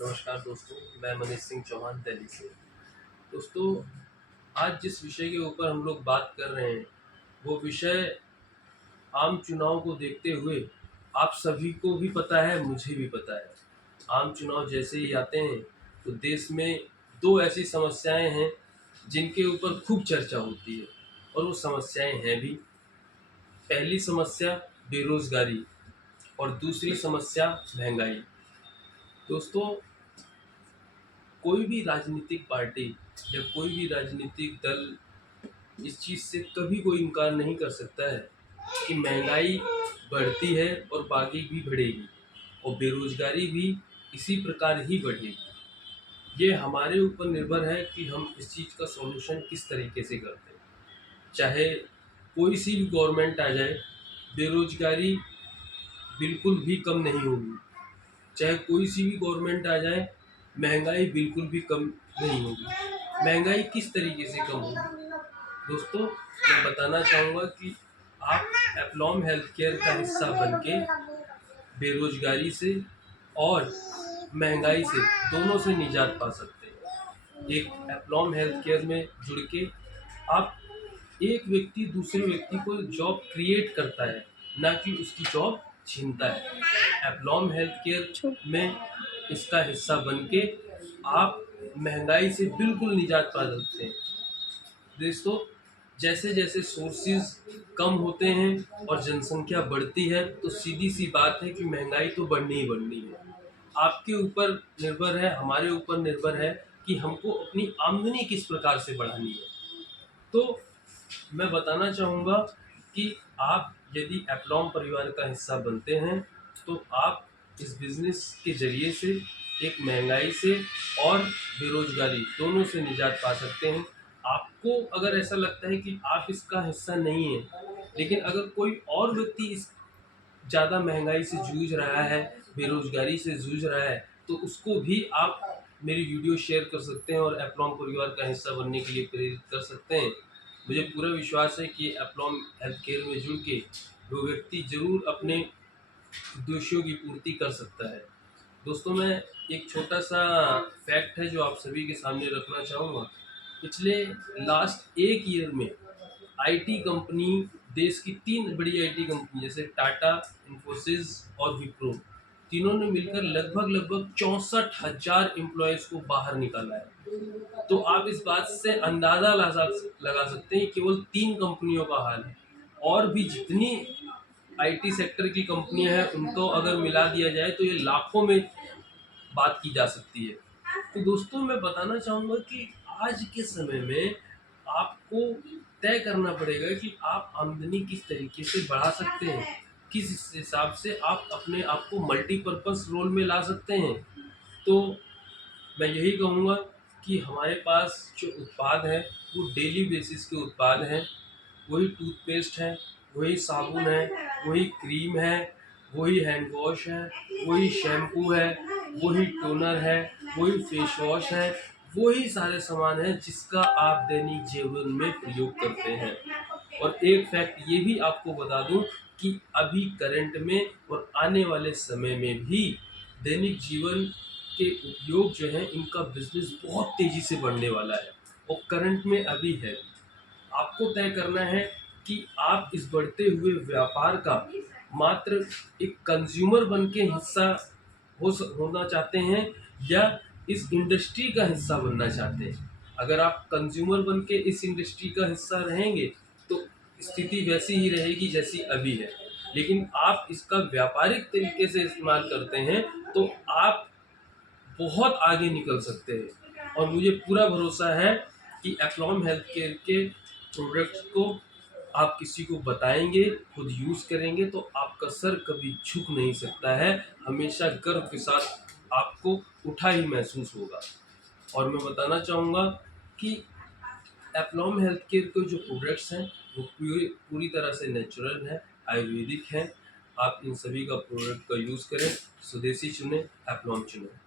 नमस्कार दोस्तों, मैं मनीष सिंह चौहान दिल्ली से। दोस्तों, आज जिस विषय के ऊपर हम लोग बात कर रहे हैं, वो विषय आम चुनाव को देखते हुए आप सभी को भी पता है, मुझे भी पता है। आम चुनाव जैसे ही आते हैं, तो देश में 2 ऐसी समस्याएँ हैं, जिनके ऊपर खूब चर्चा होती है और वो समस्याएँ हैं भी। पहली समस्या बेरोज़गारी और दूसरी समस्या महँगाई। दोस्तों, कोई भी राजनीतिक पार्टी या कोई भी राजनीतिक दल इस चीज़ से कभी कोई इनकार नहीं कर सकता है कि महंगाई बढ़ती है और बाकी भी बढ़ेगी और बेरोजगारी भी इसी प्रकार ही बढ़ेगी। ये हमारे ऊपर निर्भर है कि हम इस चीज़ का सॉल्यूशन किस तरीके से करते हैं। चाहे कोई सी भी गवर्नमेंट आ जाए, बेरोजगारी बिल्कुल भी कम नहीं होगी। चाहे कोई सी भी गवर्नमेंट आ जाए, महंगाई बिल्कुल भी कम नहीं होगी। महंगाई किस तरीके से कम होगी? दोस्तों, मैं बताना चाहूँगा कि आप एप्लॉम हेल्थ केयर का हिस्सा बन के बेरोजगारी से और महंगाई से दोनों से निजात पा सकते हैं। एक एप्लॉम हेल्थ केयर में जुड़ के आप एक व्यक्ति दूसरे व्यक्ति को जॉब क्रिएट करता है, ना कि उसकी जॉब छीनता है। एप्लॉम हेल्थ केयर में इसका हिस्सा बन के आप महंगाई से बिल्कुल निजात पा सकते हैं। दोस्तों, जैसे-जैसे सोर्सेज़ कम होते हैं और जनसंख्या बढ़ती है, तो सीधी-सी बात है कि महँगाई तो बढ़नी ही बढ़नी है। आपके ऊपर निर्भर है, हमारे ऊपर निर्भर है कि हमको अपनी आमदनी किस प्रकार से बढ़ानी है। तो मैं बताना चाहूँगा कि आप यदि एप्लॉम परिवार का हिस्सा बनते हैं, तो आप इस बिज़नेस के ज़रिए से एक महँगाई से और बेरोज़गारी दोनों से निजात पा सकते हैं। आपको अगर ऐसा लगता है कि आप इसका हिस्सा नहीं हैं, लेकिन अगर कोई और व्यक्ति इस ज़्यादा महँगाई से जूझ रहा है, बेरोज़गारी से जूझ रहा है, तो उसको भी आप मेरी वीडियो शेयर कर सकते हैं और एप्लॉम परिवार का हिस्सा बनने के लिए प्रेरित कर सकते हैं। मुझे पूरा विश्वास है कि एप्लॉम हेल्थ केयर में जुड़ के वो व्यक्ति ज़रूर अपने उद्देश्यों की पूर्ति कर सकता है। दोस्तों, मैं एक छोटा-सा फैक्ट है जो आप सभी के सामने रखना चाहूँगा। पिछले लास्ट 1 ईयर में आईटी कंपनी, देश की 3 बड़ी आईटी कंपनी जैसे टाटा, इन्फोसिस और विप्रो, तीनों ने मिलकर लगभग-लगभग 64,000 एम्प्लॉइज़ को बाहर निकाला है। तो आप इस बात से अंदाज़ा लगा सकते हैं केवल 3 कंपनियों का हाल है। और भी जितनी आईटी सेक्टर की कंपनियाँ हैं, उनको अगर मिला दिया जाए तो ये लाखों में बात की जा सकती है। तो दोस्तों, मैं बताना चाहूँगा कि आज के समय में आपको तय करना पड़ेगा कि आप आमदनी किस तरीके से बढ़ा सकते हैं, किस हिसाब से आप अपने आप को मल्टीपर्पज़ रोल में ला सकते हैं। तो मैं यही कहूँगा कि हमारे पास जो उत्पाद हैं, वो डेली बेसिस के उत्पाद हैं। वही टूथपेस्ट है, वही साबुन है, वही क्रीम है, वही हैंड वॉश है, वही शैम्पू है, वही टोनर है, वही फेस वॉश है, वही सारे सामान हैं जिसका आप दैनिक जीवन में प्रयोग करते हैं। और एक फैक्ट ये भी आपको बता दूँ कि अभी करंट में और आने वाले समय में भी दैनिक जीवन के उपयोग जो हैं, इनका बिज़नेस बहुत तेज़ी से बढ़ने वाला है और करंट में अभी है। आपको तय करना है कि आप इस बढ़ते हुए व्यापार का मात्र एक कंज्यूमर बन के हिस्सा होना चाहते हैं या इस इंडस्ट्री का हिस्सा बनना चाहते हैं। अगर आप कंज्यूमर बन के इस इंडस्ट्री का हिस्सा रहेंगे, तो स्थिति वैसी ही रहेगी जैसी अभी है। लेकिन आप इसका व्यापारिक तरीके से इस्तेमाल करते हैं, तो आप बहुत आगे निकल सकते हैं। और मुझे पूरा भरोसा है कि एप्लॉम हेल्थ केयर के प्रोडक्ट्स को आप किसी को बताएँगे, खुद यूज़ करेंगे, तो आपका सर कभी झुक नहीं सकता है, हमेशा गर्व के साथ आपको उठा ही महसूस होगा। और मैं बताना चाहूँगा कि एप्लॉम हेल्थ केयर के जो प्रोडक्ट्स हैं, वो पूरी पूरी तरह से नेचुरल हैं, आयुर्वेदिक हैं। आप इन सभी का प्रोडक्ट का यूज़ करें, स्वदेशी चुनें, एप्लॉम चुनें।